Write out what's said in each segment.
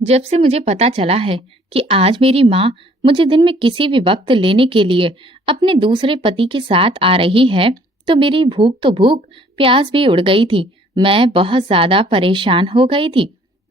जब से मुझे पता चला है कि आज मेरी माँ मुझे दिन में किसी भी वक्त लेने के लिए अपने दूसरे पति के साथ आ रही है, तो मेरी भूख तो भूख, प्यास भी उड़ गई थी। मैं बहुत ज्यादा परेशान हो गई थी,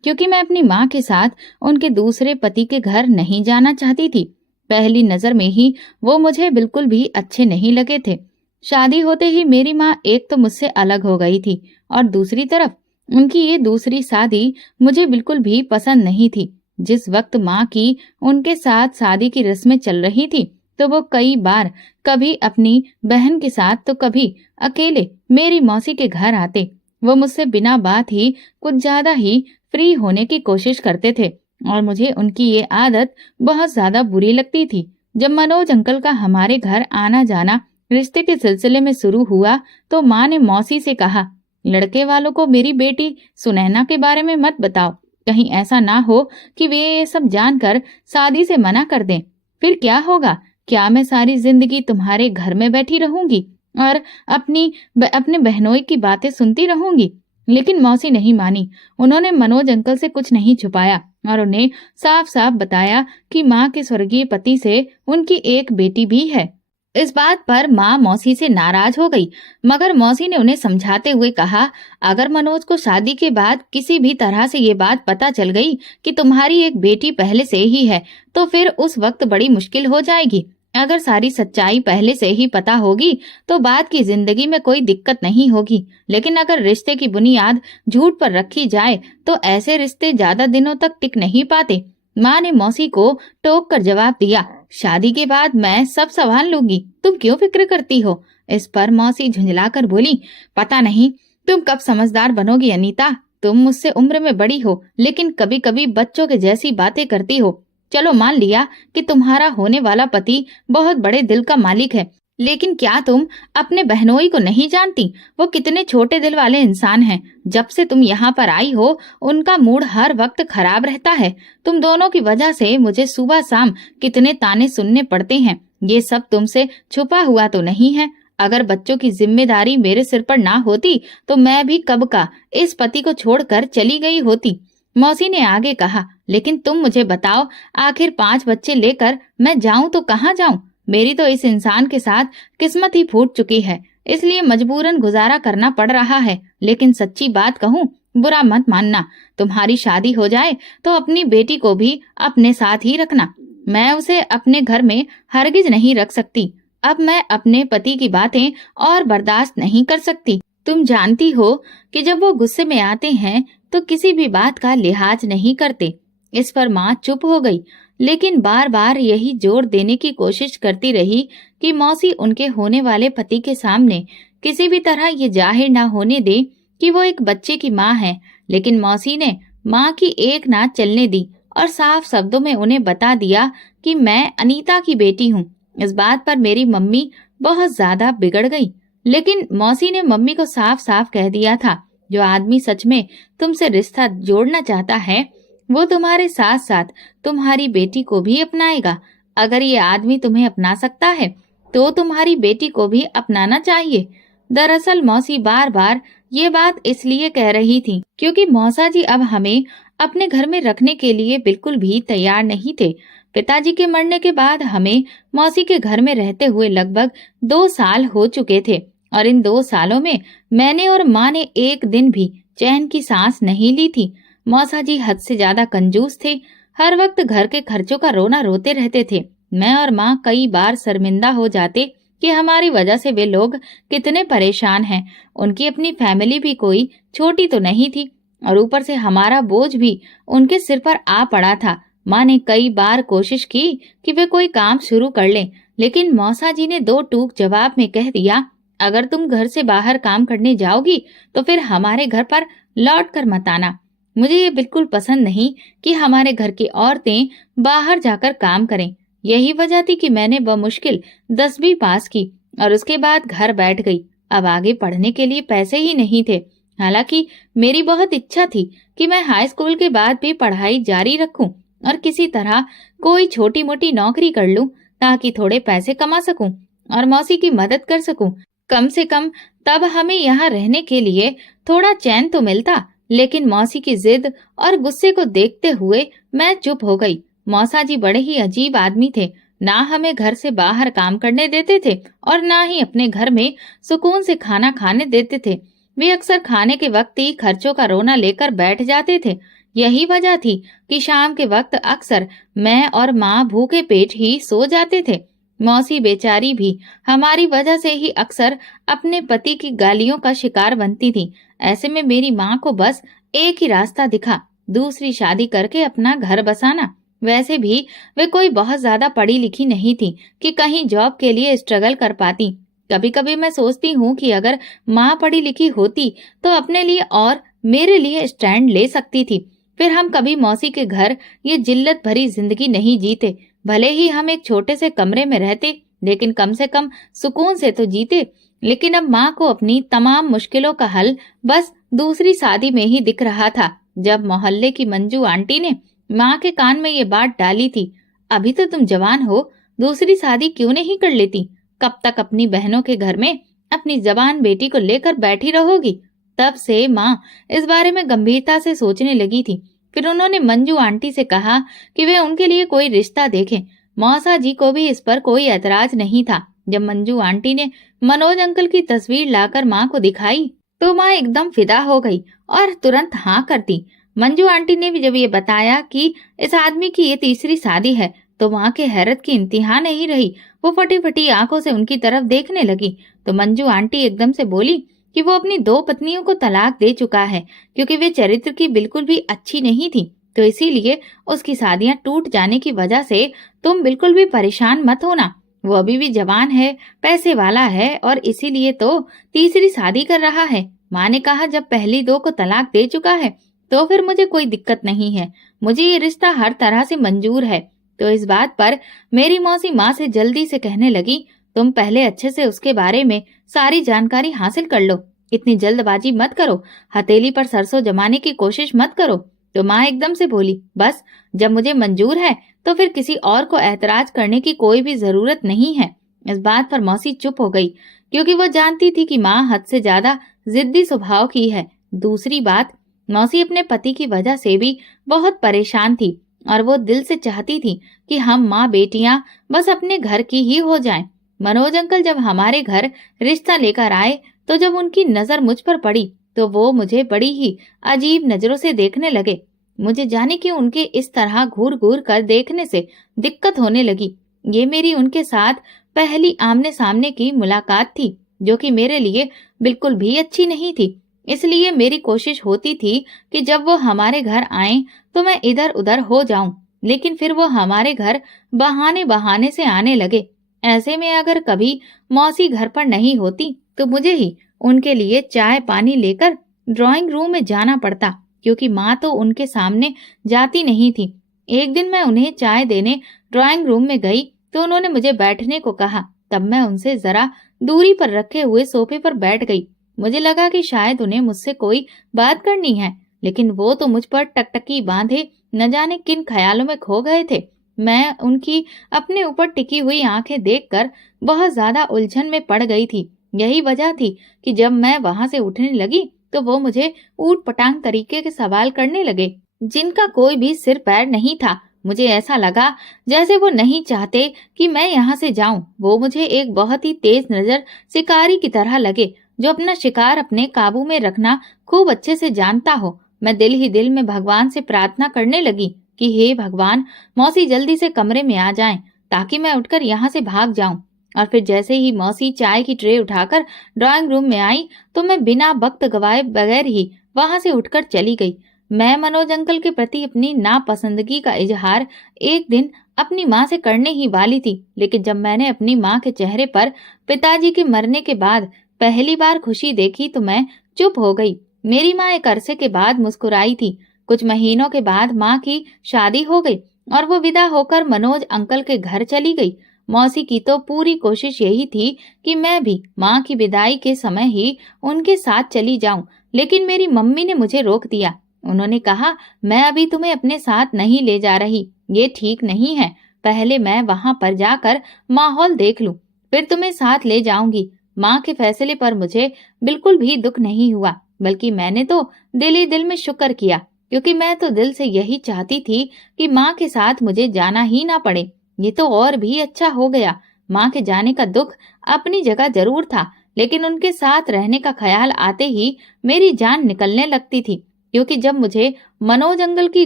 क्योंकि मैं अपनी माँ के साथ उनके दूसरे पति के घर नहीं जाना चाहती थी। पहली नजर में ही वो मुझे बिल्कुल भी अच्छे नहीं लगे थे। शादी होते ही मेरी माँ एक तो मुझसे अलग हो गई थी, और दूसरी तरफ उनकी ये दूसरी शादी मुझे बिल्कुल भी पसंद नहीं थी। जिस वक्त माँ की उनके साथ शादी की रस्में चल रही थी, तो वो कई बार कभी अपनी बहन के साथ तो कभी अकेले मेरी मौसी के घर आते। वो मुझसे बिना बात ही कुछ ज्यादा ही फ्री होने की कोशिश करते थे, और मुझे उनकी ये आदत बहुत ज्यादा बुरी लगती थी। जब मनोज अंकल का हमारे घर आना जाना रिश्ते के सिलसिले में शुरू हुआ, तो माँ ने मौसी से कहा, लड़के वालों को मेरी बेटी सुनैना के बारे में मत बताओ। कहीं ऐसा ना हो कि वे ये सब जानकर शादी से मना कर दें। फिर क्या होगा? क्या मैं सारी जिंदगी तुम्हारे घर में बैठी रहूंगी और अपने बहनोई की बातें सुनती रहूंगी? लेकिन मौसी नहीं मानी। उन्होंने मनोज अंकल से कुछ नहीं छुपाया और उन्हें साफ साफ बताया कि माँ के स्वर्गीय पति से उनकी एक बेटी भी है। इस बात पर माँ मौसी से नाराज हो गई, मगर मौसी ने उन्हें समझाते हुए कहा, अगर मनोज को शादी के बाद किसी भी तरह से ये बात पता चल गई कि तुम्हारी एक बेटी पहले से ही है, तो फिर उस वक्त बड़ी मुश्किल हो जाएगी। अगर सारी सच्चाई पहले से ही पता होगी तो बाद की जिंदगी में कोई दिक्कत नहीं होगी, लेकिन अगर रिश्ते की बुनियाद झूठ पर रखी जाए तो ऐसे रिश्ते ज्यादा दिनों तक टिक नहीं पाते। माँ ने मौसी को टोक कर जवाब दिया, शादी के बाद मैं सब संभाल लूंगी, तुम क्यों फिक्र करती हो? इस पर मौसी झुंझलाकर बोली, पता नहीं तुम कब समझदार बनोगी अनीता। तुम मुझसे उम्र में बड़ी हो, लेकिन कभी कभी बच्चों के जैसी बातें करती हो। चलो मान लिया कि तुम्हारा होने वाला पति बहुत बड़े दिल का मालिक है, लेकिन क्या तुम अपने बहनोई को नहीं जानती? वो कितने छोटे दिल वाले इंसान हैं। जब से तुम यहाँ पर आई हो, उनका मूड हर वक्त खराब रहता है। तुम दोनों की वजह से मुझे सुबह शाम कितने ताने सुनने पड़ते हैं। ये सब तुमसे छुपा हुआ तो नहीं है। अगर बच्चों की जिम्मेदारी मेरे सिर पर ना होती तो मैं भी कब का इस पति को छोड़कर चली गई होती। मौसी ने आगे कहा, लेकिन तुम मुझे बताओ, आखिर 5 बच्चे लेकर मैं जाऊं तो कहाँ जाऊं? मेरी तो इस इंसान के साथ किस्मत ही फूट चुकी है, इसलिए मजबूरन गुजारा करना पड़ रहा है। लेकिन सच्ची बात कहूँ, बुरा मत मानना, तुम्हारी शादी हो जाए तो अपनी बेटी को भी अपने साथ ही रखना। मैं उसे अपने घर में हरगिज नहीं रख सकती। अब मैं अपने पति की बातें और बर्दाश्त नहीं कर सकती। तुम जानती हो कि जब वो गुस्से में आते हैं तो किसी भी बात का लिहाज नहीं करते। इस पर माँ चुप हो गई, लेकिन बार बार यही जोर देने की कोशिश करती रही कि मौसी उनके होने वाले पति के सामने किसी भी तरह ये जाहिर ना होने दे कि वो एक बच्चे की माँ है। लेकिन मौसी ने माँ की एक ना चलने दी और साफ शब्दों में उन्हें बता दिया कि मैं अनीता की बेटी हूँ। इस बात पर मेरी मम्मी बहुत ज्यादा बिगड़ गई, लेकिन मौसी ने मम्मी को साफ साफ कह दिया था, जो आदमी सच में तुमसे रिश्ता जोड़ना चाहता है वो तुम्हारे साथ साथ तुम्हारी बेटी को भी अपनाएगा। अगर ये आदमी तुम्हें अपना सकता है तो तुम्हारी बेटी को भी अपनाना चाहिए। दरअसल मौसी बार बार ये बात इसलिए कह रही थी क्योंकि मौसा जी अब हमें अपने घर में रखने के लिए बिल्कुल भी तैयार नहीं थे। पिताजी के मरने के बाद हमें मौसी के घर में रहते हुए लगभग 2 साल हो चुके थे, और इन 2 सालों में मैंने और माँ ने एक दिन भी चैन की सांस नहीं ली थी। मौसा जी हद से ज्यादा कंजूस थे, हर वक्त घर के खर्चों का रोना रोते रहते थे। मैं और माँ कई बार शर्मिंदा हो जाते कि हमारी वजह से वे लोग कितने परेशान हैं। उनकी अपनी फैमिली भी कोई छोटी तो नहीं थी, और ऊपर से हमारा बोझ भी उनके सिर पर आ पड़ा था। माँ ने कई बार कोशिश की कि वे कोई काम शुरू कर लें, लेकिन मौसा जी ने 2 टूक जवाब में कह दिया, अगर तुम घर से बाहर काम करने जाओगी तो फिर हमारे घर पर लौट कर मत आना। मुझे ये बिल्कुल पसंद नहीं कि हमारे घर की औरतें बाहर जाकर काम करें। यही वजह थी कि मैंने बमुश्किल 10वीं पास की और उसके बाद घर बैठ गई। अब आगे पढ़ने के लिए पैसे ही नहीं थे। हालांकि मेरी बहुत इच्छा थी कि मैं हाई स्कूल के बाद भी पढ़ाई जारी रखूं और किसी तरह कोई छोटी मोटी नौकरी कर लूं, ताकि थोड़े पैसे कमा सकूं और मौसी की मदद कर सकूं। कम से कम तब हमें यहाँ रहने के लिए थोड़ा चैन तो मिलता। लेकिन मौसी की जिद और गुस्से को देखते हुए मैं चुप हो गई। मौसा जी बड़े ही अजीब आदमी थे। ना हमें घर से बाहर काम करने देते थे और ना ही अपने घर में सुकून से खाना खाने देते थे। वे अक्सर खाने के वक्त ही खर्चों का रोना लेकर बैठ जाते थे। यही वजह थी कि शाम के वक्त अक्सर मैं और माँ भूखे पेट ही सो जाते थे। मौसी बेचारी भी हमारी वजह से ही अक्सर अपने पति की गालियों का शिकार बनती थी। ऐसे में मेरी माँ को बस एक ही रास्ता दिखा, दूसरी शादी करके अपना घर बसाना। वैसे भी वे कोई बहुत ज्यादा पढ़ी लिखी नहीं थी कि कहीं जॉब के लिए स्ट्रगल कर पाती। कभी कभी मैं सोचती हूँ कि अगर माँ पढ़ी लिखी होती तो अपने लिए और मेरे लिए स्टैंड ले सकती थी। फिर हम कभी मौसी के घर ये जिल्लत भरी जिंदगी नहीं जीते। भले ही हम एक छोटे से कमरे में रहते, लेकिन कम से कम सुकून से तो जीते। लेकिन अब माँ को अपनी तमाम मुश्किलों का हल बस दूसरी शादी में ही दिख रहा था। जब मोहल्ले की मंजू आंटी ने माँ के कान में ये बात डाली थी, अभी तो तुम जवान हो, दूसरी शादी क्यों नहीं कर लेती? कब तक अपनी बहनों के घर में अपनी जवान बेटी को लेकर बैठी रहोगी? तब से माँ इस बारे में गंभीरता से सोचने लगी थी। फिर उन्होंने मंजू आंटी से कहा कि वे उनके लिए कोई रिश्ता देखें। मौसा जी को भी इस पर कोई ऐतराज नहीं था। जब मंजू आंटी ने मनोज अंकल की तस्वीर लाकर माँ को दिखाई तो माँ एकदम फिदा हो गई और तुरंत हाँ कर दी। मंजू आंटी ने भी जब ये बताया कि इस आदमी की ये तीसरी शादी है तो माँ के हैरत की इंतहा नहीं रही। वो फटी फटी आंखों से उनकी तरफ देखने लगी तो मंजू आंटी एकदम से बोली कि वो अपनी 2 पत्नियों को तलाक दे चुका है क्योंकि वे चरित्र की बिल्कुल भी अच्छी नहीं थी, तो इसीलिए उसकी शादियां टूट जाने की वजह से तुम बिल्कुल भी परेशान मत होना। वो अभी भी जवान है, पैसे वाला है और इसीलिए तो तीसरी शादी कर रहा है। माँ ने कहा जब पहली 2 को तलाक दे चुका है तो फिर मुझे कोई दिक्कत नहीं है, मुझे ये रिश्ता हर तरह से मंजूर है। तो इस बात पर मेरी मौसी माँ से जल्दी से कहने लगी, तुम पहले अच्छे से उसके बारे में सारी जानकारी हासिल कर लो, इतनी जल्दबाजी मत करो, हथेली पर सरसों जमाने की कोशिश मत करो। तो माँ एकदम से बोली, बस जब मुझे मंजूर है तो फिर किसी और को ऐतराज करने की कोई भी जरूरत नहीं है। इस बात पर मौसी चुप हो गई क्योंकि वो जानती थी कि माँ हद से ज्यादा जिद्दी स्वभाव की है। दूसरी बात, मौसी अपने पति की वजह से भी बहुत परेशान थी और वो दिल से चाहती थी कि हम माँ बेटियां बस अपने घर की ही हो जाएं। मनोज अंकल जब हमारे घर रिश्ता लेकर आए तो जब उनकी नजर मुझ पर पड़ी तो वो मुझे बड़ी ही अजीब नजरों से देखने लगे। मुझे जाने कि उनके इस तरह घूर घूर कर देखने से दिक्कत होने लगी। ये मेरी उनके साथ पहली आमने सामने की मुलाकात थी जो कि मेरे लिए बिल्कुल भी अच्छी नहीं थी। इसलिए मेरी कोशिश होती थी कि जब वो हमारे घर आए तो मैं इधर उधर हो जाऊं, लेकिन फिर वो हमारे घर बहाने बहाने से आने लगे। ऐसे में अगर कभी मौसी घर पर नहीं होती तो मुझे ही उनके लिए चाय पानी लेकर ड्राइंग रूम में जाना पड़ता क्योंकि माँ तो उनके सामने जाती नहीं थी। एक दिन मैं उन्हें चाय देने ड्राइंग रूम में गई तो उन्होंने मुझे बैठने को कहा। तब मैं उनसे जरा दूरी पर रखे हुए सोफे पर बैठ गई। मुझे लगा कि शायद उन्हें मुझसे कोई बात करनी है, लेकिन वो तो मुझ पर टकटकी बांधे न जाने किन ख्यालों में खो गए थे। मैं उनकी अपने ऊपर टिकी हुई आंखें देखकर बहुत ज्यादा उलझन में पड़ गई थी। यही वजह थी कि जब मैं वहां से उठने लगी तो वो मुझे ऊट पटांग तरीके के सवाल करने लगे जिनका कोई भी सिर पैर नहीं था। मुझे ऐसा लगा जैसे वो नहीं चाहते कि मैं यहाँ से जाऊं। वो मुझे एक बहुत ही तेज नजर शिकारी की तरह लगे जो अपना शिकार अपने काबू में रखना खूब अच्छे से जानता हो। मैं दिल ही दिल में भगवान से प्रार्थना करने लगी कि हे भगवान, मौसी जल्दी से कमरे में आ जाएं ताकि मैं उठकर यहाँ से भाग जाऊं। और फिर जैसे ही मौसी चाय की ट्रे उठाकर ड्राइंग रूम में आई तो मैं बिना वक्त गवाए बगैर ही वहां से उठकर चली गई। मैं मनोज अंकल के प्रति अपनी नापसंदगी का इजहार एक दिन अपनी माँ से करने ही वाली थी, लेकिन जब मैंने अपनी माँ के चेहरे पर पिताजी के मरने के बाद पहली बार खुशी देखी तो मैं चुप हो गई। मेरी माँ एक अरसे के बाद मुस्कुराई थी। कुछ महीनों के बाद माँ की शादी हो गई और वो विदा होकर मनोज अंकल के घर चली गई। मौसी की तो पूरी कोशिश यही थी कि मैं भी माँ की विदाई के समय ही उनके साथ चली जाऊं, लेकिन मेरी मम्मी ने मुझे रोक दिया। उन्होंने कहा, मैं अभी तुम्हें अपने साथ नहीं ले जा रही, ये ठीक नहीं है, पहले मैं वहां पर जाकर माहौल देख लूं, फिर तुम्हें साथ ले जाऊंगी। माँ के फैसले पर मुझे बिल्कुल भी दुख नहीं हुआ। बल्कि मैंने तो दिल ही दिल में शुक्र किया, क्योंकि मैं तो दिल से यही चाहती थी कि माँ के साथ मुझे जाना ही ना पड़े। ये तो और भी अच्छा हो गया। माँ के जाने का दुख अपनी जगह जरूर था, लेकिन उनके साथ रहने का ख्याल आते ही मेरी जान निकलने लगती थी, क्योंकि जब मुझे मनोज अंकल की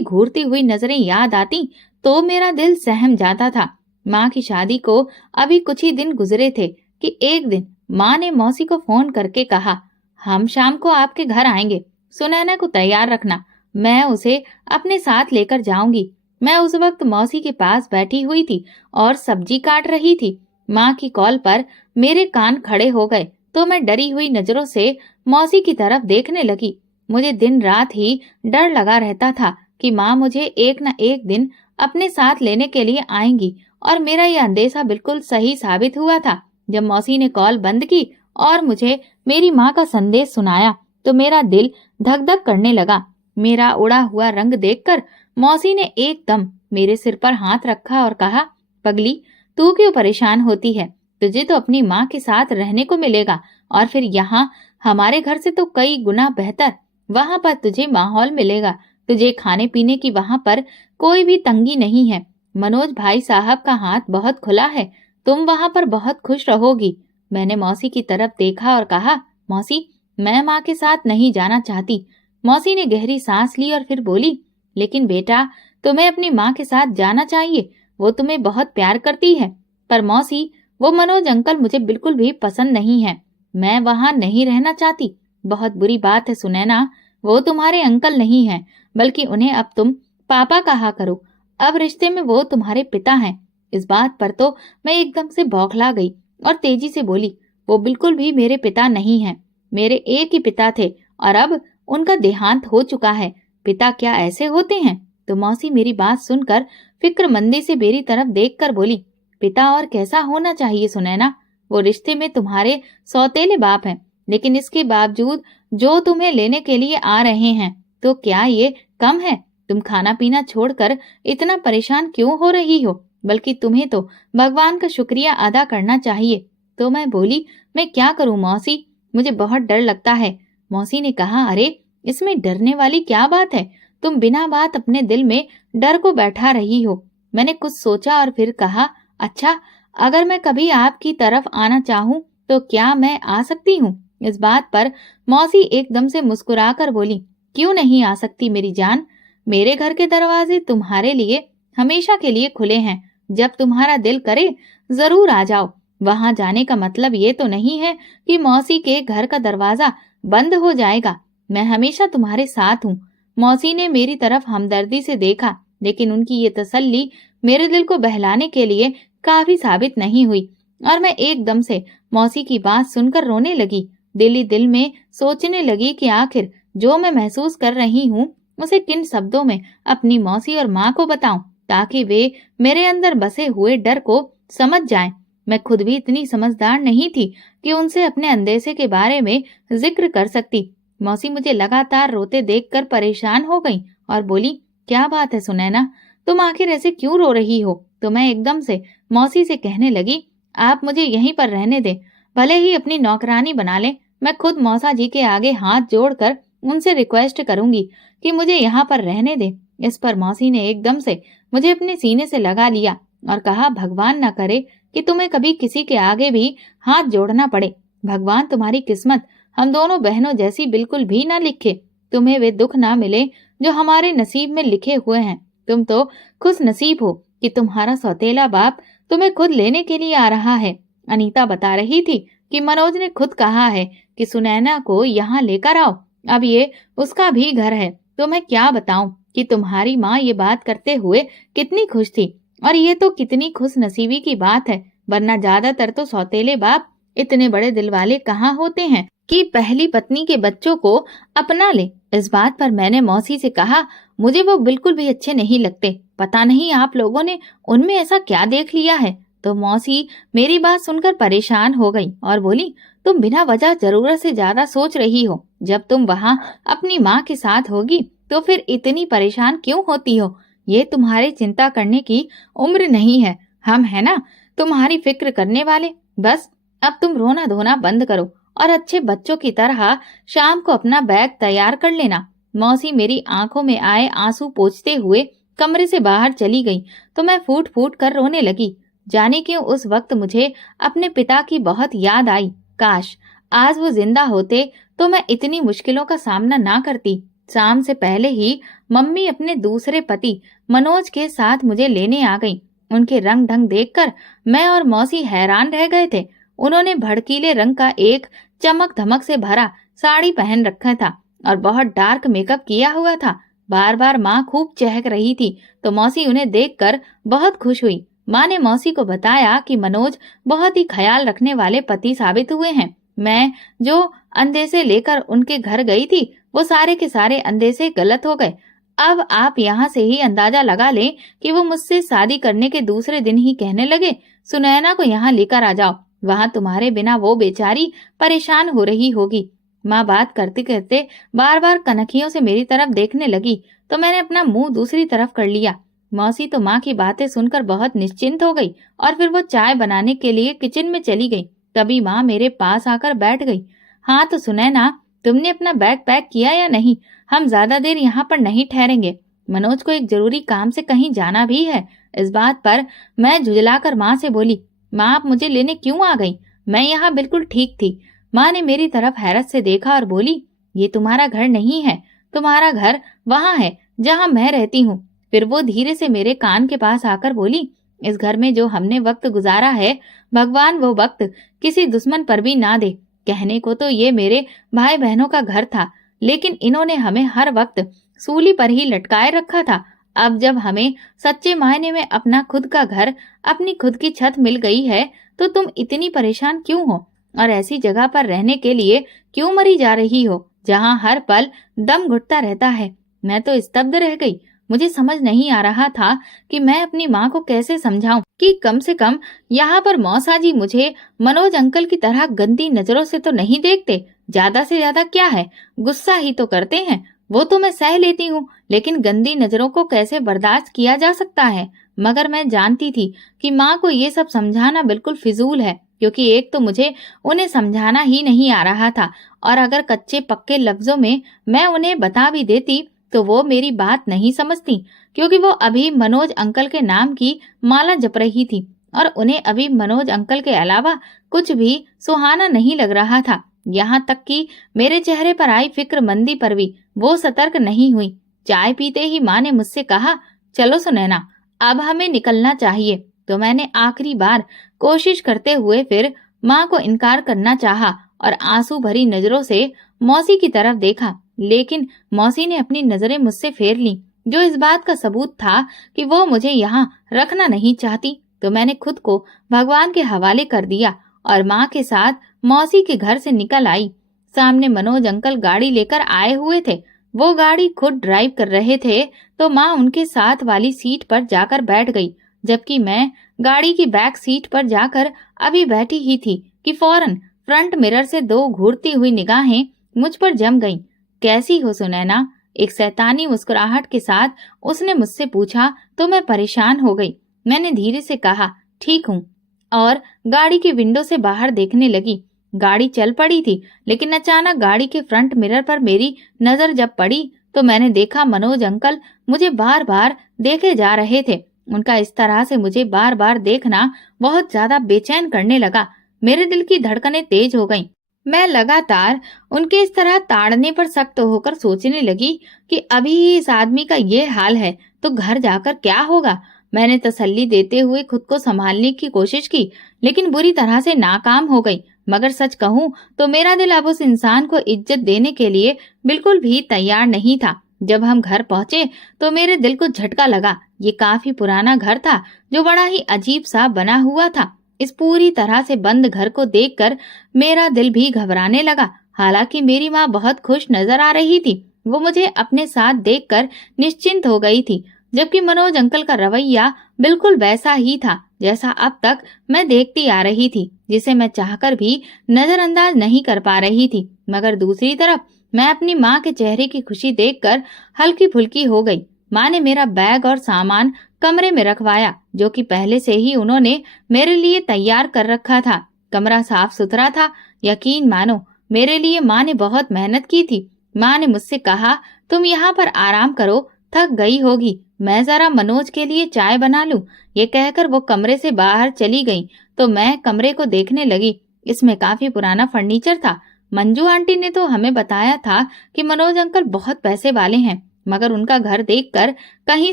घूरती हुई नजरें याद आती तो मेरा दिल सहम जाता था। माँ की शादी को अभी कुछ ही दिन गुजरे थे कि एक दिन माँ ने मौसी को फोन करके कहा, हम शाम को आपके घर आएंगे, सुनैना को तैयार रखना, मैं उसे अपने साथ लेकर जाऊंगी। मैं उस वक्त मौसी के पास बैठी हुई थी और सब्जी काट रही थी। माँ की कॉल पर मेरे कान खड़े हो गए तो मैं डरी हुई नजरों से मौसी की तरफ देखने लगी। मुझे दिन रात ही डर लगा रहता था कि माँ मुझे एक न एक दिन अपने साथ लेने के लिए आएंगी, और मेरा यह अंदेशा बिल्कुल सही साबित हुआ था। जब मौसी ने कॉल बंद की और मुझे मेरी माँ का संदेश सुनाया तो मेरा दिल धक धक करने लगा। मेरा उड़ा हुआ रंग देखकर मौसी ने एकदम मेरे सिर पर हाथ रखा और कहा, पगली, तू क्यों परेशान होती है? तुझे तो अपनी माँ के साथ रहने को मिलेगा, और फिर यहाँ हमारे घर से तो कई गुना बेहतर। वहां पर तुझे माहौल मिलेगा, तुझे खाने पीने की वहां पर कोई भी तंगी नहीं है। मनोज भाई साहब का हाथ बहुत खुला है, तुम वहां पर बहुत खुश रहोगी। मैंने मौसी की तरफ देखा और कहा, मौसी, मैं माँ के साथ नहीं जाना चाहती। मौसी ने गहरी सांस ली और फिर बोली, लेकिन बेटा, तुम्हें अपनी माँ के साथ जाना चाहिए, वो तुम्हें बहुत प्यार करती है। पर मौसी, वो मनोज अंकल मुझे बिल्कुल भी पसंद नहीं है, मैं वहां नहीं रहना चाहती। बहुत बुरी बात है सुनैना, वो तुम्हारे अंकल नहीं है, बल्कि उन्हें अब तुम पापा कहा करो। अब रिश्ते में वो तुम्हारे पिता हैं। इस बात पर तो मैं एकदम से बौखला गई और तेजी से बोली, वो बिल्कुल भी मेरे पिता नहीं हैं। मेरे एक ही पिता थे और अब उनका देहांत हो चुका है। पिता क्या ऐसे होते हैं? तो मौसी मेरी बात सुनकर फिक्रमंदी से मेरी तरफ देखकर बोली, पिता और कैसा होना चाहिए सुनैना? वो रिश्ते में तुम्हारे सौतेले बाप हैं, लेकिन इसके बावजूद जो तुम्हें लेने के लिए आ रहे हैं, तो क्या ये कम है? तुम खाना पीना छोड़कर इतना परेशान क्यों हो रही हो? बल्कि तुम्हें तो भगवान का शुक्रिया अदा करना चाहिए। तो मैं बोली, मैं क्या करूं मौसी, मुझे बहुत डर लगता है। मौसी ने कहा, अरे इसमें डरने वाली क्या बात है? तुम बिना बात अपने दिल में डर को बैठा रही हो। मैंने कुछ सोचा और फिर कहा, अच्छा, अगर मैं कभी आपकी तरफ आना चाहूं तो क्या मैं आ सकती हूँ? इस बात पर मौसी एकदम से मुस्कुराकर बोली, क्यों नहीं आ सकती मेरी जान? मेरे घर के दरवाजे तुम्हारे लिए हमेशा के लिए खुले हैं। जब तुम्हारा दिल करे जरूर आ जाओ। वहां जाने का मतलब ये तो नहीं है कि मौसी के घर का दरवाजा बंद हो जाएगा। मैं हमेशा तुम्हारे साथ हूँ। मौसी ने मेरी तरफ हमदर्दी से देखा, लेकिन उनकी ये तसल्ली मेरे दिल को बहलाने के लिए काफी साबित नहीं हुई, और मैं एकदम से मौसी की बात सुनकर रोने लगी। दिल ही दिल में सोचने लगी कि आखिर जो मैं महसूस कर रही हूँ उसे किन शब्दों में अपनी मौसी और माँ को बताऊं, ताकि वे मेरे अंदर बसे हुए डर को समझ जाएं। मैं खुद भी इतनी समझदार नहीं थी कि उनसे अपने अंदेशे के बारे में जिक्र कर सकती। मौसी मुझे लगातार रोते देखकर परेशान हो गई और बोली, क्या बात है सुनैना, तुम आखिर ऐसे क्यों रो रही हो? तो मैं एकदम से मौसी से कहने लगी, आप मुझे यहीं पर रहने दें, भले ही अपनी नौकरानी बना लें। मैं खुद मौसा जी के आगे हाथ जोड़कर उनसे रिक्वेस्ट करूंगी कि मुझे यहाँ पर रहने दें। इस पर मौसी ने एकदम से मुझे अपने सीने से लगा लिया और कहा, भगवान न करे कि तुम्हें कभी किसी के आगे भी हाथ जोड़ना पड़े। भगवान तुम्हारी किस्मत हम दोनों बहनों जैसी बिल्कुल भी ना लिखे। तुम्हें वे दुख ना मिले जो हमारे नसीब में लिखे हुए हैं। तुम तो खुश नसीब हो कि तुम्हारा सौतेला बाप तुम्हें खुद लेने के लिए आ रहा है। अनीता बता रही थी कि मनोज ने खुद कहा है कि सुनैना को यहाँ लेकर आओ। अब ये उसका भी घर है। तो मैं क्या बताऊं कि तुम्हारी माँ ये बात करते हुए कितनी खुश थी, और ये तो कितनी खुश नसीबी की बात है, वरना ज्यादातर तो सौतेले बाप इतने बड़े दिल वाले कहाँ होते हैं कि पहली पत्नी के बच्चों को अपना ले। इस बात पर मैंने मौसी से कहा, मुझे वो बिल्कुल भी अच्छे नहीं लगते। पता नहीं आप लोगों ने उनमें ऐसा क्या देख लिया है। तो मौसी मेरी बात सुनकर परेशान हो गई और बोली, तुम बिना वजह जरूरत से ज्यादा सोच रही हो। जब तुम वहाँ अपनी माँ के साथ होगी तो फिर इतनी परेशान क्यों होती हो? ये तुम्हारी चिंता करने की उम्र नहीं है। हम है ना तुम्हारी फिक्र करने वाले। बस अब तुम रोना धोना बंद करो और अच्छे बच्चों की तरह शाम को अपना बैग तैयार कर लेना। मौसी मेरी आंखों में आए आंसू पोंछते हुए कमरे से बाहर चली गई तो मैं फूट फूट कर रोने लगी। जाने क्यों उस वक्त मुझे अपने पिता की बहुत याद आई। काश आज वो जिंदा होते तो मैं इतनी मुश्किलों का सामना ना करती। शाम से पहले ही मम्मी अपने दूसरे पति मनोज के साथ मुझे लेने आ गई। उनके रंग ढंग देखकर मैं और मौसी हैरान रह गए थे। उन्होंने भड़कीले रंग का एक चमक धमक से भरा साड़ी पहन रखा था और बहुत डार्क मेकअप किया हुआ था। बार बार माँ खूब चहक रही थी तो मौसी उन्हें देखकर बहुत खुश हुई। माँ ने मौसी को बताया कि मनोज बहुत ही ख्याल रखने वाले पति साबित हुए हैं। मैं जो अंदेशे लेकर उनके घर गई थी वो सारे के सारे अंदेशे गलत हो गए। अब आप यहाँ से ही अंदाजा लगा लें कि वो मुझसे शादी करने के दूसरे दिन ही कहने लगे, सुनैना को यहाँ लेकर आ जाओ, वहां तुम्हारे बिना वो बेचारी परेशान हो रही होगी। माँ बात करते करते बार बार कनखियों से मेरी तरफ देखने लगी तो मैंने अपना मुंह दूसरी तरफ कर लिया। मौसी तो माँ की बातें सुनकर बहुत निश्चिंत हो गई और फिर वो चाय बनाने के लिए किचन में चली गई। तभी माँ मेरे पास आकर बैठ गई। हाँ तो सुनैना, तुमने अपना बैग पैक किया या नहीं? हम ज्यादा देर यहाँ पर नहीं ठहरेंगे। मनोज को एक जरूरी काम से कहीं जाना भी है। इस बात पर मैं झुंझलाकर माँ से बोली, माँ आप मुझे लेने क्यों आ गई? मैं यहाँ बिल्कुल ठीक थी। माँ ने मेरी तरफ हैरत से देखा और बोली, ये तुम्हारा घर नहीं है, तुम्हारा घर वहाँ है जहाँ मैं रहती हूँ। फिर वो धीरे से मेरे कान के पास आकर बोली, इस घर में जो हमने वक्त गुजारा है, भगवान वो वक्त किसी दुश्मन पर भी ना दे। कहने को तो ये मेरे भाई बहनों का घर था, लेकिन इन्होंने हमें हर वक्त सूली पर ही लटकाए रखा था। अब जब हमें सच्चे मायने में अपना खुद का घर, अपनी खुद की छत मिल गई है तो तुम इतनी परेशान क्यों हो और ऐसी जगह पर रहने के लिए क्यों मरी जा रही हो जहाँ हर पल दम घुटता रहता है। मैं तो स्तब्ध रह गई। मुझे समझ नहीं आ रहा था कि मैं अपनी माँ को कैसे समझाऊं कि कम से कम यहाँ पर मौसा जी मुझे मनोज अंकल की तरह गंदी नजरों से तो नहीं देखते। ज्यादा से ज्यादा क्या है, गुस्सा ही तो करते हैं, वो तो मैं सह लेती हूँ, लेकिन गंदी नजरों को कैसे बर्दाश्त किया जा सकता है। मगर मैं जानती थी कि माँ को ये सब समझाना बिल्कुल फिजूल है, क्योंकि एक तो मुझे उन्हें समझाना ही नहीं आ रहा था और अगर कच्चे पक्के लफ्जों में मैं उन्हें बता भी देती तो वो मेरी बात नहीं समझती, क्योंकि वो अभी मनोज अंकल के नाम की माला जप रही थी और उन्हें अभी मनोज अंकल के अलावा कुछ भी सुहाना नहीं लग रहा था। यहाँ तक कि मेरे चेहरे पर आई फिक्रमंदी पर भी वो सतर्क नहीं हुई। चाय पीते ही माँ ने मुझसे कहा, चलो सुनैना, अब हमें निकलना चाहिए। तो मैंने आखिरी बार कोशिश करते हुए फिर माँ को इनकार करना चाहा और आंसू भरी नजरों से मौसी की तरफ देखा, लेकिन मौसी ने अपनी नजरें मुझसे फेर ली, जो इस बात का सबूत था कि वो मुझे यहाँ रखना नहीं चाहती। तो मैंने खुद को भगवान के हवाले कर दिया और माँ के साथ मौसी के घर से निकल आई। सामने मनोज अंकल गाड़ी लेकर आए हुए थे। वो गाड़ी खुद ड्राइव कर रहे थे तो माँ उनके साथ वाली सीट पर जाकर बैठ गई, जबकि मैं गाड़ी की बैक सीट पर जाकर अभी बैठी ही थी कि फौरन फ्रंट मिरर से दो घूरती हुई निगाहें मुझ पर जम गईं। कैसी हो सुनैना? एक शैतानी मुस्कुराहट के साथ उसने मुझसे पूछा तो मैं परेशान हो गई। मैंने धीरे से कहा, ठीक हूँ, और गाड़ी की विंडो से बाहर देखने लगी। गाड़ी चल पड़ी थी, लेकिन अचानक गाड़ी के फ्रंट मिरर पर मेरी नजर जब पड़ी तो मैंने देखा मनोज अंकल मुझे बार बार देखे जा रहे थे। उनका इस तरह से मुझे बार बार देखना बहुत ज्यादा बेचैन करने लगा। मेरे दिल की धड़कनें तेज हो गईं। मैं लगातार उनके इस तरह ताड़ने पर सख्त होकर सोचने लगी कि अभी इस आदमी का ये हाल है तो घर जाकर क्या होगा। मैंने तसल्ली देते हुए खुद को संभालने की कोशिश की, लेकिन बुरी तरह से नाकाम हो गई। मगर सच कहूँ तो मेरा दिल अब उस इंसान को इज्जत देने के लिए बिल्कुल भी तैयार नहीं था। जब हम घर पहुँचे तो मेरे दिल को झटका लगा। ये काफी पुराना घर था जो बड़ा ही अजीब सा बना हुआ था। इस पूरी तरह से बंद घर को देखकर मेरा दिल भी घबराने लगा। हालांकि मेरी माँ बहुत खुश नजर आ रही थी। वो मुझे अपने साथ देखकर निश्चिंत हो गई थी, जबकि मनोज अंकल का रवैया बिल्कुल वैसा ही था जैसा अब तक मैं देखती आ रही थी, जिसे मैं चाहकर भी नजरअंदाज नहीं कर पा रही थी। मगर दूसरी तरफ मैं अपनी माँ के चेहरे की खुशी देखकर हल्की फुल्की हो गई। माँ ने मेरा बैग और सामान कमरे में रखवाया, जो कि पहले से ही उन्होंने मेरे लिए तैयार कर रखा था। कमरा साफ सुथरा था। यकीन मानो मेरे लिए माँ ने बहुत मेहनत की थी। माँ ने मुझसे कहा, तुम यहाँ पर आराम करो, थक गई होगी, मैं जरा मनोज के लिए चाय बना लूं। ये कहकर वो कमरे से बाहर चली गई तो मैं कमरे को देखने लगी। इसमें काफी पुराना फर्नीचर था। मंजू आंटी ने तो हमें बताया था कि मनोज अंकल बहुत पैसे वाले हैं, मगर उनका घर देखकर कहीं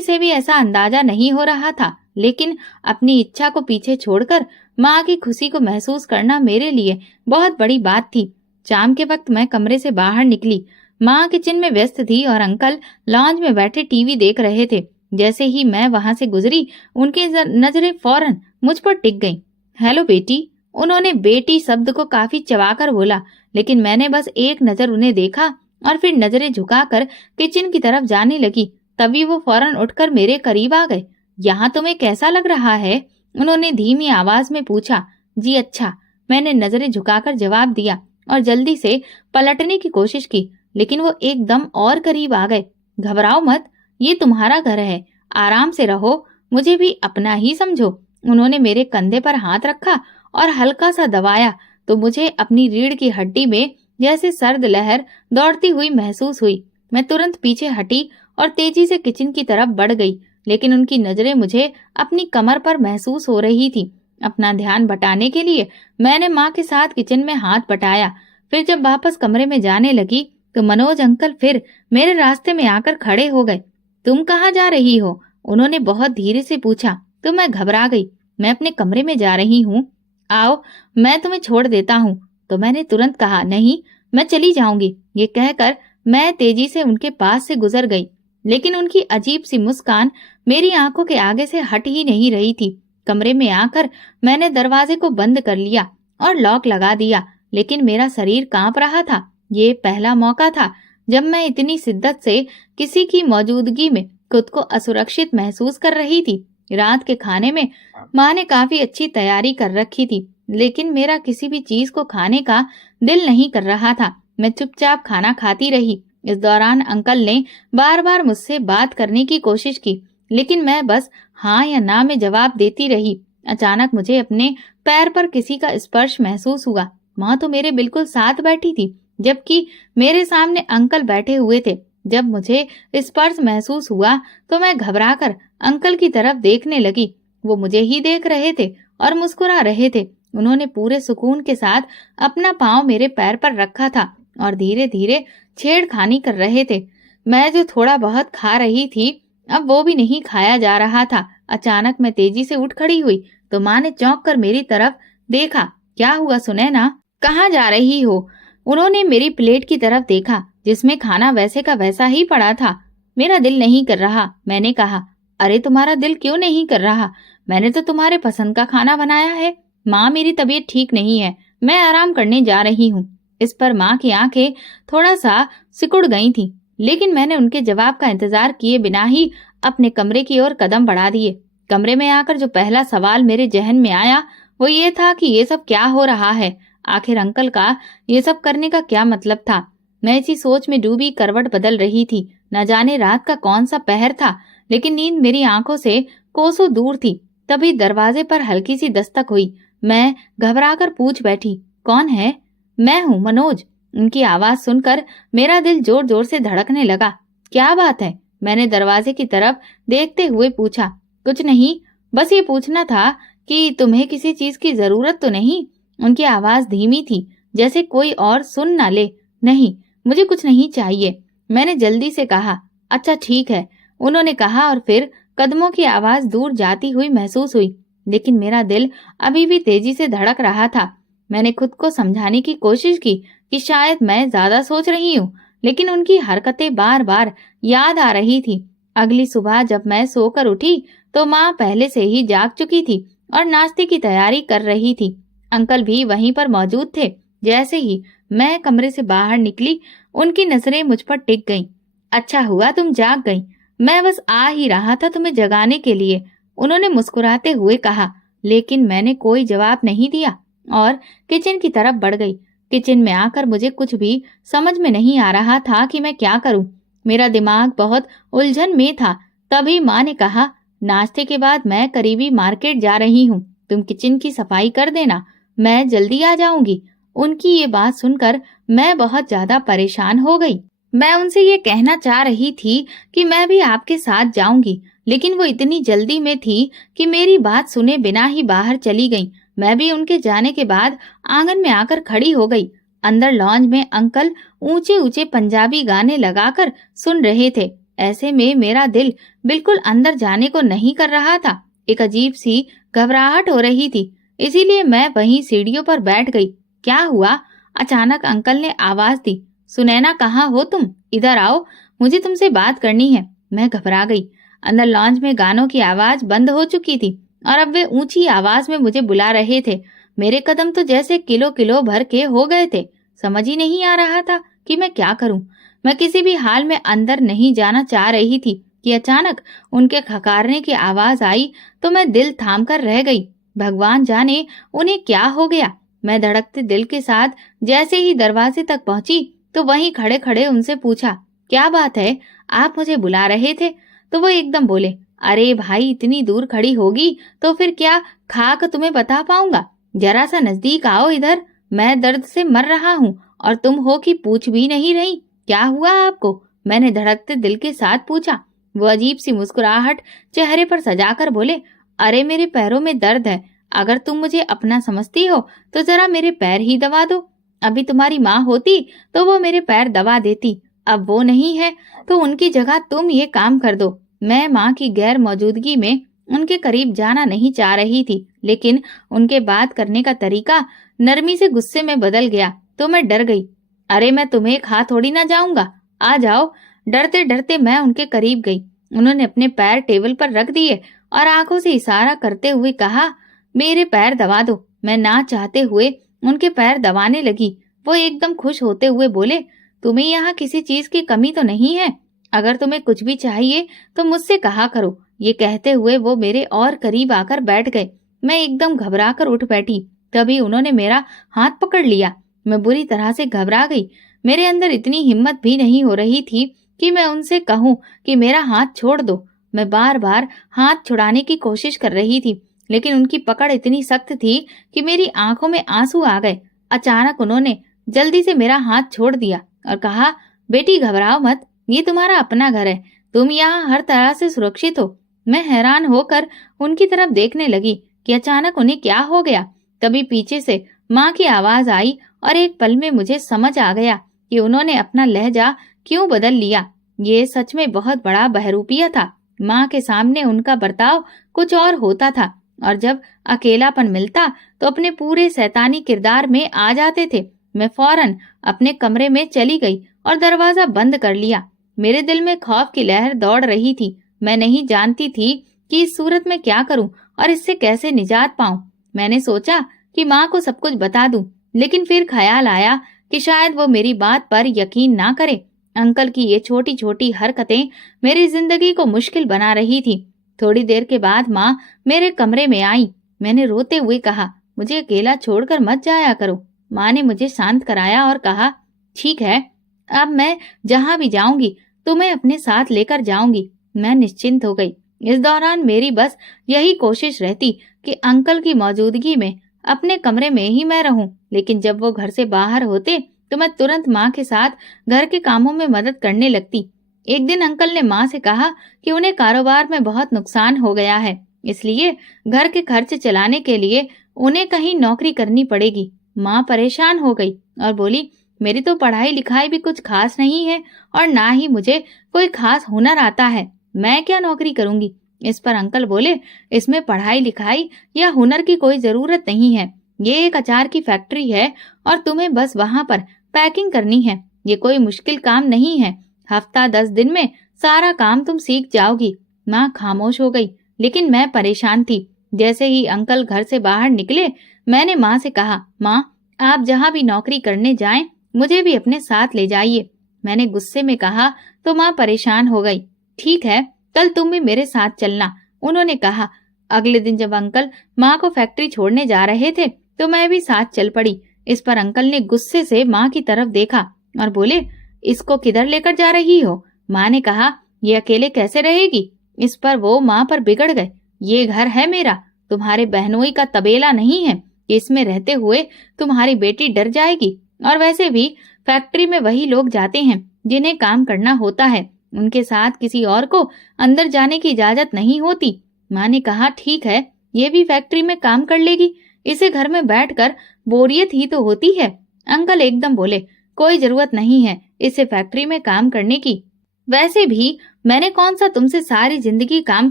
से भी ऐसा अंदाजा नहीं हो रहा था। लेकिन अपनी इच्छा को पीछे छोड़कर माँ की खुशी को महसूस करना मेरे लिए बहुत बड़ी बात थी। शाम के वक्त मैं कमरे से बाहर निकली। माँ किचन में व्यस्त थी और अंकल लॉन्ज में बैठे टीवी देख रहे थे। जैसे ही मैं वहां से गुजरी, उनकी नजरें फौरन मुझ पर टिक गईं। हेलो बेटी, उन्होंने बेटी शब्द को काफी चबाकर बोला, लेकिन मैंने बस एक नजर उन्हें देखा और फिर नजरें झुकाकर किचन की तरफ जाने लगी। तभी वो फौरन उठकर मेरे करीब आ गए। यहाँ तुम्हें कैसा लग रहा है? उन्होंने धीमी आवाज में पूछा। जी अच्छा, मैंने नजरें झुकाकर जवाब दिया और जल्दी से पलटने की कोशिश की, लेकिन वो एकदम और करीब आ गए। घबराओ मत, ये तुम्हारा घर है, आराम से रहो, मुझे भी अपना ही समझो। उन्होंने मेरे कंधे पर हाथ रखा और हल्का सा दबाया तो मुझे अपनी रीढ़ की हड्डी में जैसे सर्द लहर दौड़ती हुई महसूस हुई। मैं तुरंत पीछे हटी और तेजी से किचन की तरफ बढ़ गई, लेकिन उनकी नजरें मुझे अपनी कमर पर महसूस हो रही थी। अपना ध्यान बटाने के लिए मैंने माँ के साथ किचन में हाथ बटाया। फिर जब वापस कमरे में जाने लगी तो मनोज अंकल फिर मेरे रास्ते में आकर खड़े हो गए। तुम कहाँ जा रही हो? उन्होंने बहुत धीरे से पूछा। तो मैं घबरा गई। मैं अपने कमरे में जा रही हूँ, आओ मैं तुम्हें छोड़ देता हूँ। तो मैंने तुरंत कहा, नहीं, मैं चली जाऊंगी। ये कहकर मैं तेजी से उनके पास से गुजर गई, लेकिन उनकी अजीब सी मुस्कान मेरी आंखों के आगे से हट ही नहीं रही थी। कमरे में आकर मैंने दरवाजे को बंद कर लिया और लॉक लगा दिया, लेकिन मेरा शरीर कांप रहा था। ये पहला मौका था जब मैं इतनी शिद्दत से किसी की मौजूदगी में खुद को असुरक्षित महसूस कर रही थी। रात के खाने में माँ ने काफी अच्छी तैयारी कर रखी थी, लेकिन मेरा किसी भी चीज को खाने का दिल नहीं कर रहा था। मैं चुपचाप खाना खाती रही। इस दौरान अंकल ने बार बार मुझसे बात करने की कोशिश की, लेकिन मैं बस हाँ या ना में जवाब देती रही। अचानक मुझे अपने पैर पर किसी का स्पर्श महसूस हुआ। माँ तो मेरे बिल्कुल साथ बैठी थी, जबकि मेरे सामने अंकल बैठे हुए थे। जब मुझे स्पर्श महसूस हुआ तो मैं घबराकर अंकल की तरफ देखने लगी। वो मुझे ही देख रहे थे और मुस्कुरा रहे थे। उन्होंने पूरे सुकून के साथ अपना पांव मेरे पैर पर रखा था और धीरे धीरे छेड़खानी कर रहे थे। मैं जो थोड़ा बहुत खा रही थी, अब वो भी नहीं खाया जा रहा था। अचानक मैं तेजी से उठ खड़ी हुई तो माँ ने चौंक कर मेरी तरफ देखा। क्या हुआ सुनैना, कहाँ जा रही हो? उन्होंने मेरी प्लेट की तरफ देखा, जिसमें खाना वैसे का वैसा ही पड़ा था। मेरा दिल नहीं कर रहा, मैंने कहा। अरे तुम्हारा दिल क्यों नहीं कर रहा? मैंने तो तुम्हारे पसंद का खाना बनाया है। माँ, मेरी तबीयत ठीक नहीं है, मैं आराम करने जा रही हूँ। इस पर माँ की आंखें थोड़ा सा सिकुड़ गई थीं, लेकिन मैंने उनके जवाब का इंतजार किए बिना ही अपने कमरे की ओर कदम बढ़ा दिए। कमरे में आकर जो पहला सवाल मेरे जहन में आया वो ये था कि ये सब क्या हो रहा है। आखिर अंकल का ये सब करने का क्या मतलब था? मैं इसी सोच में डूबी करवट बदल रही थी। न जाने रात का कौन सा पहर था, लेकिन नींद मेरी आंखों से कोसों दूर थी। तभी दरवाजे पर हल्की सी दस्तक हुई। मैं घबराकर पूछ बैठी, कौन है? मैं हूँ, मनोज। उनकी आवाज सुनकर मेरा दिल जोर जोर से धड़कने लगा। क्या बात है? मैंने दरवाजे की तरफ देखते हुए पूछा। कुछ नहीं, बस ये पूछना था कि तुम्हें किसी चीज की जरूरत तो नहीं? उनकी आवाज धीमी थी, जैसे कोई और सुन ना ले। नहीं, मुझे कुछ नहीं चाहिए, मैंने जल्दी से कहा। अच्छा ठीक है, उन्होंने कहा और फिर कदमों की आवाज दूर जाती हुई महसूस हुई, लेकिन मेरा दिल अभी भी तेजी से धड़क रहा था। मैंने खुद को समझाने की कोशिश की कि शायद मैं ज्यादा सोच रही हूँ, लेकिन उनकी हरकतें बार बार याद आ रही थी। अगली सुबह जब मैं सोकर उठी तो माँ पहले से ही जाग चुकी थी और नाश्ते की तैयारी कर रही थी। अंकल भी वहीं पर मौजूद थे। जैसे ही मैं कमरे से बाहर निकली, उनकी नजरें मुझ पर टिक गईं। अच्छा हुआ तुम जाग गईं, मैं बस आ ही रहा था तुम्हें जगाने के लिए, उन्होंने मुस्कुराते हुए कहा। लेकिन मैंने कोई जवाब नहीं दिया और किचन की तरफ बढ़ गई। किचन में आकर मुझे कुछ भी समझ में नहीं आ रहा था कि मैं क्या करूं। मेरा दिमाग बहुत उलझन में था। तभी माँ ने कहा, नाश्ते के बाद मैं करीबी मार्केट जा रही हूँ, तुम किचन की सफाई कर देना, मैं जल्दी आ जाऊंगी। उनकी ये बात सुनकर मैं बहुत ज्यादा परेशान हो गई। मैं उनसे ये कहना चाह रही थी कि मैं भी आपके साथ जाऊंगी, लेकिन वो इतनी जल्दी में थी कि मेरी बात सुने बिना ही बाहर चली गई। मैं भी उनके जाने के बाद आंगन में आकर खड़ी हो गई। अंदर लॉन्ज में अंकल ऊंचे ऊंचे पंजाबी गाने लगाकर सुन रहे थे। ऐसे में मेरा दिल बिल्कुल अंदर जाने को नहीं कर रहा था। एक अजीब सी घबराहट हो रही थी, इसीलिए मैं वहीं सीढ़ियों पर बैठ गई। क्या हुआ? अचानक अंकल ने आवाज दी, सुनैना कहाँ हो तुम? इधर आओ, मुझे तुमसे बात करनी है। मैं घबरा गई। अंदर लॉन्ज में गानों की आवाज बंद हो चुकी थी और अब वे ऊंची आवाज में मुझे बुला रहे थे। मेरे कदम तो जैसे किलो किलो भर के हो गए थे। समझ ही नहीं आ रहा था कि मैं क्या करूं। मैं किसी भी हाल में अंदर नहीं जाना चाह रही थी कि अचानक उनके खकारने की आवाज आई तो मैं दिल थाम कर रह गई। भगवान जाने उन्हें क्या हो गया। मैं धड़कते दिल के साथ जैसे ही दरवाजे तक पहुंची तो वहीं खड़े खड़े उनसे पूछा, क्या बात है, आप मुझे बुला रहे थे? तो वो एकदम बोले, अरे भाई, इतनी दूर खड़ी होगी तो फिर क्या खाक तुम्हें बता पाऊंगा? जरा सा नजदीक आओ इधर, मैं दर्द से मर रहा हूँ और तुम हो कि पूछ भी नहीं रही। क्या हुआ आपको? मैंने धड़कते दिल के साथ पूछा। वो अजीब सी मुस्कुराहट चेहरे पर सजाकर बोले, अरे मेरे पैरों में दर्द है, अगर तुम मुझे अपना समझती हो तो जरा मेरे पैर ही दबा दो। अभी तुम्हारी माँ होती तो वो मेरे पैर दबा देती, अब वो नहीं है तो उनकी जगह तुम ये काम कर दो। मैं माँ की गैर मौजूदगी में उनके करीब जाना नहीं चाह रही थी, लेकिन उनके बात करने का तरीका नरमी से गुस्से में बदल गया तो मैं डर गई। अरे मैं तुम्हें खा थोड़ी ना जाऊंगा, आ जाओ। डरते डरते मैं उनके करीब गई। उन्होंने अपने पैर टेबल पर रख दिए और आंखों से इशारा करते हुए कहा, मेरे पैर दबा दो। मैं ना चाहते हुए उनके पैर दबाने लगी। वो एकदम खुश होते हुए बोले, तुम्हें यहाँ किसी चीज की कमी तो नहीं है? अगर तुम्हें कुछ भी चाहिए तो मुझसे कहा करो। ये कहते हुए वो मेरे और करीब आकर बैठ गए। मैं एकदम घबरा कर उठ बैठी। तभी उन्होंने मेरा हाथ पकड़ लिया। मैं बुरी तरह से घबरा गई। मेरे अंदर इतनी हिम्मत भी नहीं हो रही थी कि मैं उनसे कहूँ कि मेरा हाथ छोड़ दो। मैं बार बार हाथ छुड़ाने की कोशिश कर रही थी, लेकिन उनकी पकड़ इतनी सख्त थी कि मेरी आंखों में आंसू आ गए। अचानक उन्होंने जल्दी से मेरा हाथ छोड़ दिया और कहा, बेटी घबराओ मत, ये तुम्हारा अपना घर है, तुम यहाँ हर तरह से सुरक्षित हो। मैं हैरान होकर उनकी तरफ देखने लगी कि अचानक उन्हें क्या हो गया। तभी पीछे से माँ की आवाज आई और एक पल में मुझे समझ आ गया कि उन्होंने अपना लहजा क्यों बदल लिया। ये सच में बहुत बड़ा बहरूपिया था। माँ के सामने उनका बर्ताव कुछ और होता था और जब अकेलापन मिलता तो अपने पूरे शैतानी किरदार में आ जाते थे। मैं फौरन अपने कमरे में चली गई और दरवाजा बंद कर लिया। मेरे दिल में खौफ की लहर दौड़ रही थी। मैं नहीं जानती थी कि इस सूरत में क्या करूं और इससे कैसे निजात पाऊं। मैंने सोचा कि माँ को सब कुछ बता दूं, लेकिन फिर ख्याल आया कि शायद वो मेरी बात पर यकीन ना करे। अंकल की ये छोटी छोटी हरकतें मेरी जिंदगी को मुश्किल बना रही थी। थोड़ी देर के बाद माँ मेरे कमरे में आई। मैंने रोते हुए कहा, मुझे अकेला छोड़कर मत जाया करो। माँ ने मुझे शांत कराया और कहा, ठीक है, अब मैं जहाँ भी जाऊंगी तुम्हें अपने साथ लेकर जाऊंगी। मैं निश्चिंत हो गई। इस दौरान मेरी बस यही कोशिश रहती कि अंकल की मौजूदगी में अपने कमरे में ही मैं रहूं, लेकिन जब वो घर से बाहर होते तो मैं तुरंत माँ के साथ घर के कामों में मदद करने लगती। एक दिन अंकल ने माँ से कहा कि उन्हें कारोबार में बहुत नुकसान हो गया है, इसलिए घर के खर्च चलाने के लिए उन्हें कहीं नौकरी करनी पड़ेगी। माँ परेशान हो गई और बोली, मेरी तो पढ़ाई लिखाई भी कुछ खास नहीं है और ना ही मुझे कोई खास हुनर आता है, मैं क्या नौकरी करूंगी। इस पर अंकल बोले, इसमें पढ़ाई लिखाई या हुनर की कोई जरूरत नहीं है। ये एक अचार की फैक्ट्री है और तुम्हें बस वहां पर पैकिंग करनी है। ये कोई मुश्किल काम नहीं है। हफ्ता 10 दिन में सारा काम तुम सीख जाओगी। माँ खामोश हो गई, लेकिन मैं परेशान थी। जैसे ही अंकल घर से बाहर निकले, मैंने माँ से कहा, माँ आप जहाँ भी नौकरी करने जाएं, मुझे भी अपने साथ ले जाइए। मैंने गुस्से में कहा तो माँ परेशान हो गई। ठीक है, कल तुम भी मेरे साथ चलना, उन्होंने कहा। अगले दिन जब अंकल माँ को फैक्ट्री छोड़ने जा रहे थे तो मैं भी साथ चल पड़ी। इस पर अंकल ने गुस्से से माँ की तरफ देखा और बोले, इसको किधर लेकर जा रही हो? माँ ने कहा, ये अकेले कैसे रहेगी? इस पर वो माँ पर बिगड़ गए। ये घर है मेरा, तुम्हारे बहनोई का तबेला नहीं है। कि इसमें रहते हुए तुम्हारी बेटी डर जाएगी। और वैसे भी फैक्ट्री में वही लोग जाते हैं जिन्हें काम करना होता है, उनके साथ किसी और को अंदर जाने की इजाजत नहीं होती। माँ ने कहा, ठीक है, ये भी फैक्ट्री में काम कर लेगी, इसे घर में बैठकर बोरियत ही तो होती है। अंकल एकदम बोले, कोई जरूरत नहीं है इसे फैक्ट्री में काम करने की। वैसे भी मैंने कौन सा तुमसे सारी जिंदगी काम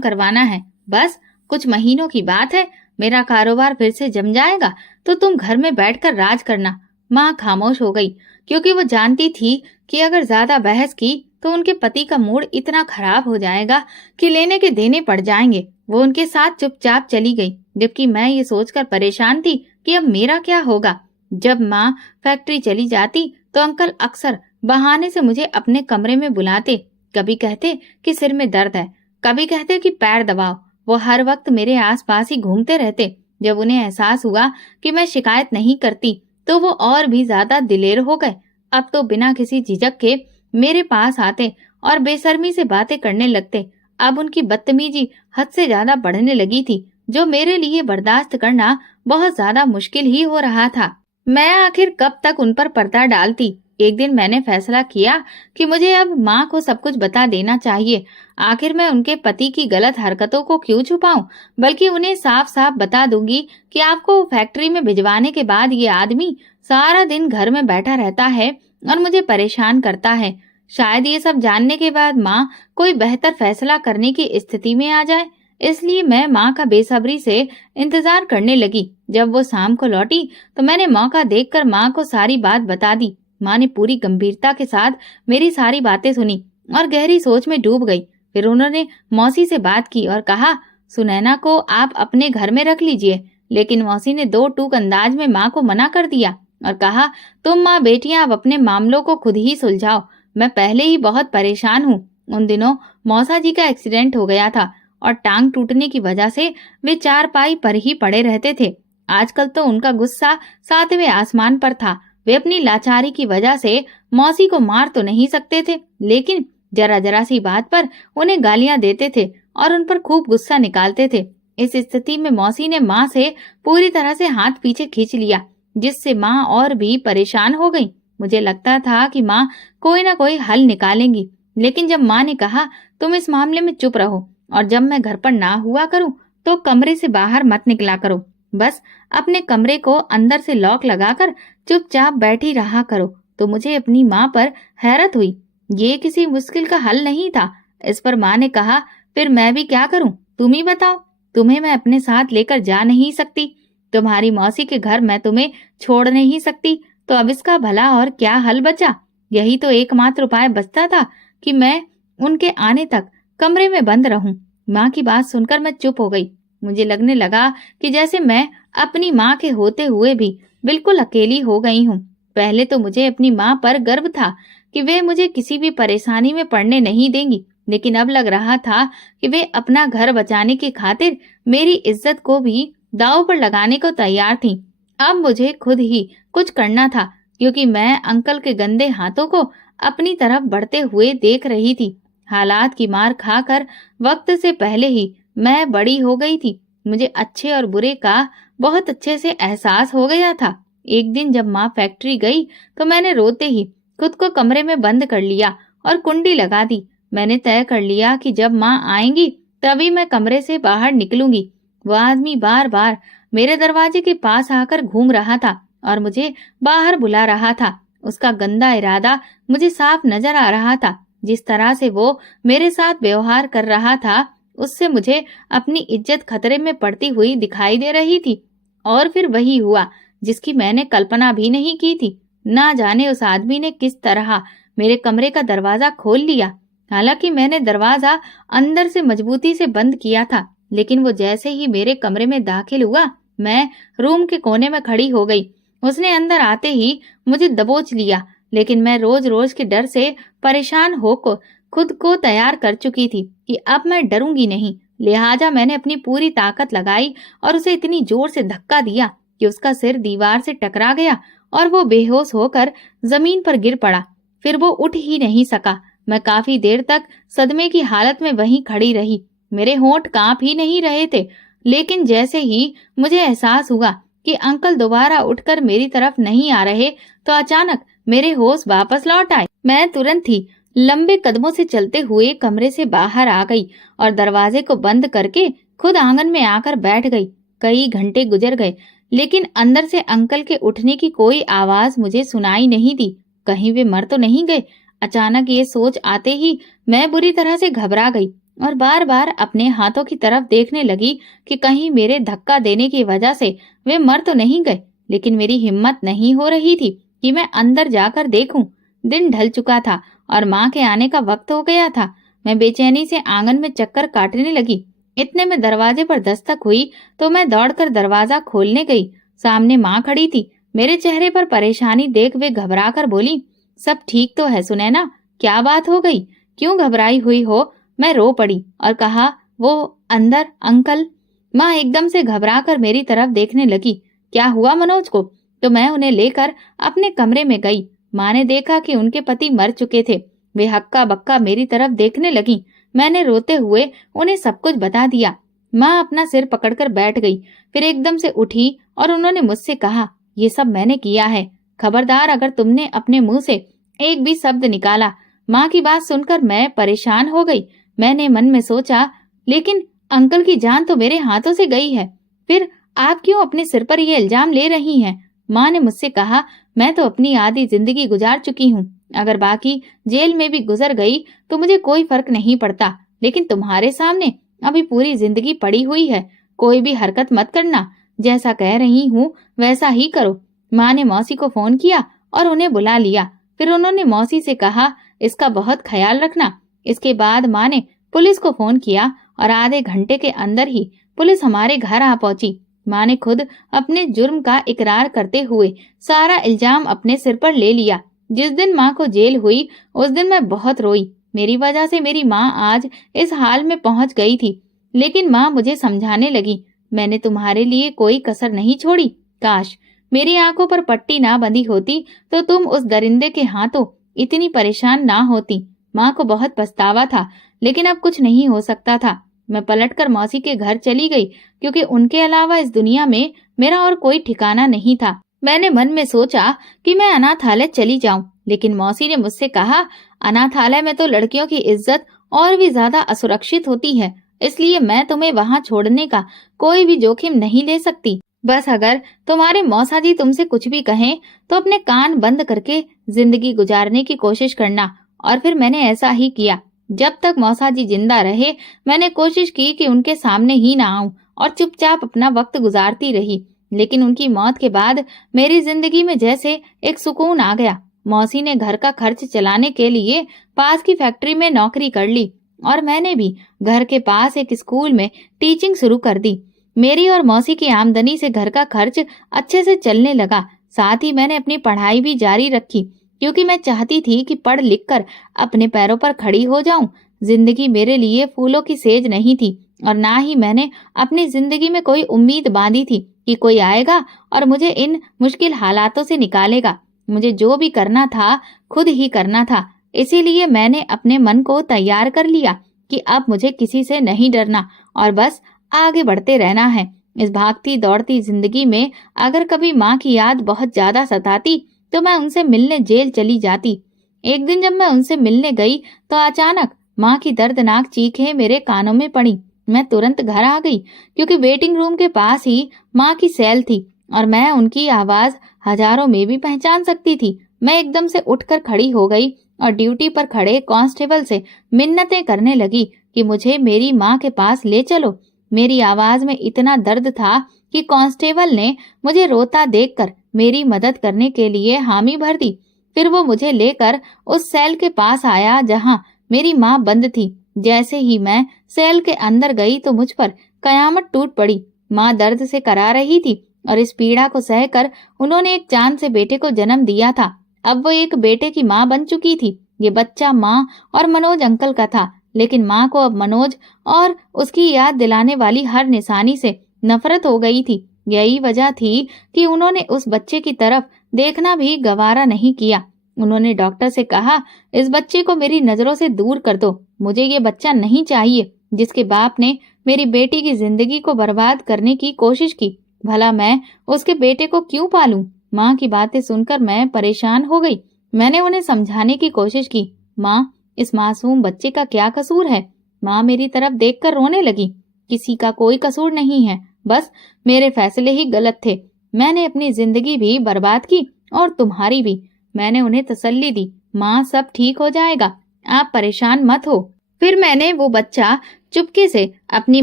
करवाना है, बस कुछ महीनों की बात है, मेरा कारोबार फिर से जम जाएगा तो तुम घर में बैठकर राज करना। माँ खामोश हो गई, क्योंकि वो जानती थी कि अगर ज्यादा बहस की तो उनके पति का मूड इतना खराब हो जाएगा कि लेने के देने पड़ जाएंगे। वो उनके साथ चुपचाप चली गई, जबकि मैं ये सोचकर परेशान थी कि अब मेरा क्या होगा। जब माँ फैक्ट्री चली जाती तो अंकल अक्सर बहाने से मुझे अपने कमरे में बुलाते। कभी कहते कि सिर में दर्द है, कभी कहते कि पैर दबाओ। वो हर वक्त मेरे आसपास ही घूमते रहते। जब उन्हें एहसास हुआ कि मैं शिकायत नहीं करती तो वो और भी ज्यादा दिलेर हो गए। अब तो बिना किसी झिझक के मेरे पास आते और बेशर्मी से बातें करने लगते। अब उनकी बदतमीजी हद से ज्यादा बढ़ने लगी थी, जो मेरे लिए बर्दाश्त करना बहुत ज्यादा मुश्किल ही हो रहा था। मैं आखिर कब तक उन पर पर्दा डालती। एक दिन मैंने फैसला किया कि मुझे अब माँ को सब कुछ बता देना चाहिए। आखिर मैं उनके पति की गलत हरकतों को क्यों छुपाऊं, बल्कि उन्हें साफ साफ बता दूंगी कि आपको फैक्ट्री में भिजवाने के बाद ये आदमी सारा दिन घर में बैठा रहता है और मुझे परेशान करता है। शायद ये सब जानने के बाद माँ कोई बेहतर फैसला करने की स्थिति में आ जाए। इसलिए मैं माँ का बेसब्री से इंतजार करने लगी। जब वो शाम को लौटी तो मैंने मौका देखकर माँ को सारी बात बता दी। माँ ने पूरी गंभीरता के साथ मेरी सारी बातें सुनी और गहरी सोच में डूब गई। फिर उन्होंने मौसी से बात की और कहा, सुनैना को आप अपने घर में रख लीजिए। लेकिन मौसी ने दो टूक अंदाज में माँ को मना कर दिया और कहा, तुम माँ बेटियां अब अपने मामलों को खुद ही सुलझाओ, मैं पहले ही बहुत परेशान हूँ। उन दिनों मौसा जी का एक्सीडेंट हो गया था और टांग टूटने की वजह से वे चारपाई पर ही पड़े रहते थे। आजकल तो उनका गुस्सा सातवें आसमान पर था। वे अपनी लाचारी की वजह से मौसी को मार तो नहीं सकते थे, लेकिन जरा जरा सी बात पर उन्हें गालियां देते थे और उन पर खूब गुस्सा निकालते थे। इस स्थिति में मौसी ने माँ से पूरी तरह से हाथ पीछे खींच लिया, जिससे माँ और भी परेशान हो गई। मुझे लगता था कि माँ कोई ना कोई हल निकालेंगी, लेकिन जब माँ ने कहा, तुम इस मामले में चुप रहो और जब मैं घर पर ना हुआ करूं तो कमरे से बाहर मत निकला करो, बस अपने कमरे को अंदर से लॉक लगाकर चुपचाप बैठी रहा करो, तो मुझे अपनी माँ पर हैरत हुई। ये किसी मुश्किल का हल नहीं था। इस पर माँ ने कहा, फिर मैं भी क्या करूं, तुम ही बताओ। तुम्हें मैं अपने साथ लेकर जा नहीं सकती, तुम्हारी मौसी के घर मैं तुम्हें छोड़ नहीं सकती, तो अब इसका भला और क्या हल बचा। यही तो एकमात्र उपाय बचता था कि मैं उनके आने तक कमरे में बंद रहूं। माँ की बात सुनकर मैं चुप हो गई। मुझे लगने लगा कि जैसे मैं अपनी माँ के होते हुए भी बिल्कुल अकेली हो गई हूँ। पहले तो मुझे अपनी माँ पर गर्व था कि वे मुझे किसी भी परेशानी में पड़ने नहीं देंगी, लेकिन अब लग रहा था कि वे अपना घर बचाने की खातिर मेरी इज्जत को भी दांव पर लगाने को तैयार थीं। अब मुझे खुद ही कुछ करना था, क्योंकि मैं अंकल के गंदे हाथों को अपनी तरफ बढ़ते हुए देख रही थी। हालात की मार खाकर वक्त से पहले ही मैं बड़ी हो गई थी। मुझे अच्छे और बुरे का बहुत अच्छे से एहसास हो गया था। एक दिन जब माँ फैक्ट्री गई तो मैंने रोते ही खुद को कमरे में बंद कर लिया और कुंडी लगा दी। मैंने तय कर लिया कि जब माँ आएंगी तभी मैं कमरे से बाहर निकलूंगी। वो आदमी बार बार मेरे दरवाजे के पास आकर घूम रहा था और मुझे बाहर बुला रहा था। उसका गंदा इरादा मुझे साफ नजर आ रहा था। जिस तरह से वो मेरे साथ व्यवहार कर रहा था, उससे मुझे अपनी इज्जत खतरे में पड़ती हुई दिखाई दे रही थी। और फिर वही हुआ जिसकी मैंने कल्पना भी नहीं की थी। ना जाने उस आदमी ने किस तरह मेरे कमरे का दरवाजा खोल लिया। हालांकि मैंने दरवाजा अंदर से मजबूती से बंद किया था, लेकिन वो जैसे ही मेरे कमरे में दाखिल हुआ, मैं रूम के कोने में खड़ी हो गई। उसने अंदर आते ही मुझे दबोच लिया, लेकिन मैं रोज रोज के डर से परेशान होकर खुद को तैयार कर चुकी थी कि अब मैं डरूंगी नहीं। लिहाजा मैंने अपनी पूरी ताकत लगाई और उसे इतनी जोर से धक्का दिया कि उसका सिर दीवार से टकरा गया और वो बेहोश होकर जमीन पर गिर पड़ा। फिर वो उठ ही नहीं सका। मैं काफी देर तक सदमे की हालत में वहीं खड़ी रही। मेरे होंठ कांप ही नहीं रहे थे, लेकिन जैसे ही मुझे एहसास हुआ कि अंकल दोबारा उठकर मेरी तरफ नहीं आ रहे तो अचानक मेरे होश वापस लौट आए। मैं तुरंत ही लंबे कदमों से चलते हुए कमरे से बाहर आ गई और दरवाजे को बंद करके खुद आंगन में आकर बैठ गई। कई घंटे गुजर गए लेकिन अंदर से अंकल के उठने की कोई आवाज मुझे सुनाई नहीं दी। कहीं वे मर तो नहीं गए। अचानक ये सोच आते ही मैं बुरी तरह से घबरा गई और बार बार अपने हाथों की तरफ देखने लगी कि कहीं मेरे धक्का देने की वजह से वे मर तो नहीं गए। लेकिन मेरी हिम्मत नहीं हो रही थी कि मैं अंदर जाकर देखूं। दिन ढल चुका था और माँ के आने का वक्त हो गया था। मैं बेचैनी से आंगन में चक्कर काटने लगी। इतने में दरवाजे पर दस्तक हुई तो मैं दौड़कर दरवाजा खोलने गई। सामने माँ खड़ी थी। मेरे चेहरे पर परेशानी देख वे घबरा कर बोली, सब ठीक तो है सुनैना, क्या बात हो गई, क्यों घबराई हुई हो? मैं रो पड़ी और कहा, वो अंदर अंकल। माँ एकदम से घबरा कर मेरी तरफ देखने लगी। क्या हुआ मनोज को? तो मैं उन्हें लेकर अपने कमरे में गई। माँ ने देखा कि उनके पति मर चुके थे। वे हक्का बक्का मेरी तरफ देखने लगी। मैंने रोते हुए उन्हें सब कुछ बता दिया। माँ अपना सिर पकड़कर बैठ गई, फिर एकदम से उठी और उन्होंने मुझसे कहा, ये सब मैंने किया है, खबरदार अगर तुमने अपने मुंह से एक भी शब्द निकाला। माँ की बात सुनकर मैं परेशान हो गई। मैंने मन में सोचा, लेकिन अंकल की जान तो मेरे हाथों से गई है, फिर आप क्यों अपने सिर पर ये इल्जाम ले रही हैं? माँ ने मुझसे कहा, मैं तो अपनी आधी जिंदगी गुजार चुकी हूँ। अगर बाकी जेल में भी गुजर गई तो मुझे कोई फर्क नहीं पड़ता, लेकिन तुम्हारे सामने अभी पूरी जिंदगी पड़ी हुई है। कोई भी हरकत मत करना, जैसा कह रही हूँ वैसा ही करो। माँ ने मौसी को फोन किया और उन्हें बुला लिया। फिर उन्होंने मौसी से कहा, इसका बहुत ख्याल रखना। इसके बाद माँ ने पुलिस को फोन किया और आधे घंटे के अंदर ही पुलिस हमारे घर आ पहुंची। माँ ने खुद अपने जुर्म का इकरार करते हुए सारा इल्जाम अपने सिर पर ले लिया। जिस दिन माँ को जेल हुई उस दिन मैं बहुत रोई। मेरी वजह से मेरी माँ आज इस हाल में पहुंच गई थी। लेकिन माँ मुझे समझाने लगी, मैंने तुम्हारे लिए कोई कसर नहीं छोड़ी। काश मेरी आंखों पर पट्टी ना बंधी होती तो तुम उस दरिंदे के हाथों इतनी परेशान ना होती। माँ को बहुत पछतावा था, लेकिन अब कुछ नहीं हो सकता था। मैं पलटकर मौसी के घर चली गई, क्योंकि उनके अलावा इस दुनिया में मेरा और कोई ठिकाना नहीं था। मैंने मन में सोचा कि मैं अनाथालय चली जाऊं, लेकिन मौसी ने मुझसे कहा, अनाथालय में तो लड़कियों की इज्जत और भी ज्यादा असुरक्षित होती है, इसलिए मैं तुम्हें वहां छोड़ने का कोई भी जोखिम नहीं ले सकती। बस अगर तुम्हारे मौसा जी तुमसे कुछ भी कहें तो अपने कान बंद करके जिंदगी गुजारने की कोशिश करना। और फिर मैंने ऐसा ही किया। जब तक मौसा जी जिंदा रहे मैंने कोशिश की कि उनके सामने ही ना आऊं और चुपचाप अपना वक्त गुजारती रही। लेकिन उनकी मौत के बाद मेरी जिंदगी में जैसे एक सुकून आ गया। मौसी ने घर का खर्च चलाने के लिए पास की फैक्ट्री में नौकरी कर ली और मैंने भी घर के पास एक स्कूल में टीचिंग शुरू कर दी। मेरी और मौसी की आमदनी से घर का खर्च अच्छे से चलने लगा। साथ ही मैंने अपनी पढ़ाई भी जारी रखी, क्योंकि मैं चाहती थी कि पढ़ लिख कर अपने पैरों पर खड़ी हो जाऊं। जिंदगी मेरे लिए फूलों की सेज नहीं थी और ना ही मैंने अपनी जिंदगी में कोई उम्मीद बांधी थी कि कोई आएगा और मुझे इन मुश्किल हालातों से निकालेगा। मुझे जो भी करना था खुद ही करना था। इसीलिए मैंने अपने मन को तैयार कर लिया कि अब मुझे किसी से नहीं डरना और बस आगे बढ़ते रहना है। इस भागती दौड़ती जिंदगी में अगर कभी माँ की याद बहुत ज्यादा सताती तो मैं उनसे मिलने जेल चली जाती। एक दिन जब मैं उनसे मिलने गई तो अचानक माँ की दर्दनाक चीखें मेरे कानों में पड़ी। मैं तुरंत घर आ गई, क्योंकि वेटिंग रूम के पास ही माँ की सेल थी और मैं उनकी आवाज हजारों में भी पहचान सकती थी। मैं एकदम से उठकर खड़ी हो गई और ड्यूटी पर खड़े कांस्टेबल से मिन्नतें करने लगी कि मुझे मेरी माँ के पास ले चलो। मेरी आवाज में इतना दर्द था कि कांस्टेबल ने मुझे रोता देखकर मेरी मदद करने के लिए हामी भर दी। फिर वो मुझे लेकर उस सेल के पास आया जहां मेरी माँ बंद थी। जैसे ही मैं सेल के अंदर गई तो मुझ पर कयामत टूट पड़ी। माँ दर्द से करा रही थी और इस पीड़ा को सहकर उन्होंने एक चांद से बेटे को जन्म दिया था। अब वो एक बेटे की माँ बन चुकी थी। ये बच्चा माँ और मनोज अंकल का था, लेकिन माँ को अब मनोज और उसकी याद दिलाने वाली हर निशानी से नफरत हो गई थी। यही वजह थी कि उन्होंने उस बच्चे की तरफ देखना भी गवारा नहीं किया। उन्होंने डॉक्टर से कहा, इस बच्चे को मेरी नजरों से दूर कर दो, मुझे ये बच्चा नहीं चाहिए जिसके बाप ने मेरी बेटी की जिंदगी को बर्बाद करने की कोशिश की। भला मैं उसके बेटे को क्यों पालूं? माँ की बातें सुनकर मैं परेशान हो गई। मैंने उन्हें समझाने की कोशिश की। माँ, इस मासूम बच्चे का क्या कसूर है? माँ मेरी तरफ देखकर रोने लगी। किसी का कोई कसूर नहीं है, बस मेरे फैसले ही गलत थे। मैंने अपनी जिंदगी भी बर्बाद की और तुम्हारी भी। मैंने उन्हें तसल्ली दी, माँ सब ठीक हो जाएगा, आप परेशान मत हो। फिर मैंने वो बच्चा चुपके से अपनी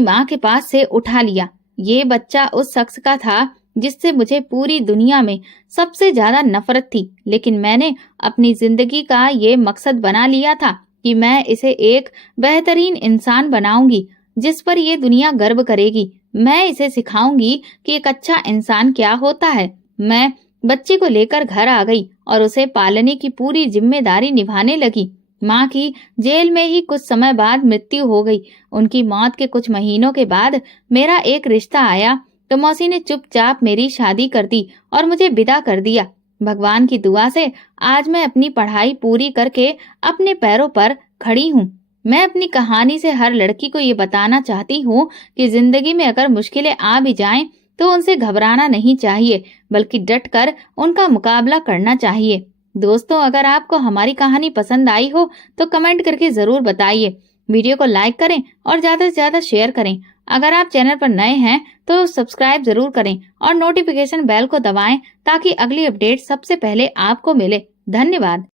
माँ के पास से उठा लिया। ये बच्चा उस शख्स का था जिससे मुझे पूरी दुनिया में सबसे ज्यादा नफरत थी, लेकिन मैंने अपनी जिंदगी का ये मकसद बना लिया था कि मैं इसे एक बेहतरीन इंसान बनाऊंगी जिस पर ये दुनिया गर्व करेगी। मैं इसे सिखाऊंगी कि एक अच्छा इंसान क्या होता है। मैं बच्चे को लेकर घर आ गई और उसे पालने की पूरी जिम्मेदारी निभाने लगी। माँ की जेल में ही कुछ समय बाद मृत्यु हो गई। उनकी मौत के कुछ महीनों के बाद मेरा एक रिश्ता आया तो मौसी ने चुपचाप मेरी शादी कर दी और मुझे विदा कर दिया। भगवान की दुआ से आज मैं अपनी पढ़ाई पूरी करके अपने पैरों पर खड़ी हूँ। मैं अपनी कहानी से हर लड़की को ये बताना चाहती हूँ कि जिंदगी में अगर मुश्किलें आ भी जाएं तो उनसे घबराना नहीं चाहिए, बल्कि डट कर उनका मुकाबला करना चाहिए। दोस्तों, अगर आपको हमारी कहानी पसंद आई हो तो कमेंट करके जरूर बताइए। वीडियो को लाइक करें और ज्यादा से ज्यादा शेयर करें। अगर आप चैनल पर नए हैं तो सब्सक्राइब जरूर करें और नोटिफिकेशन बेल को दबाएं ताकि अगली अपडेट सबसे पहले आपको मिले। धन्यवाद।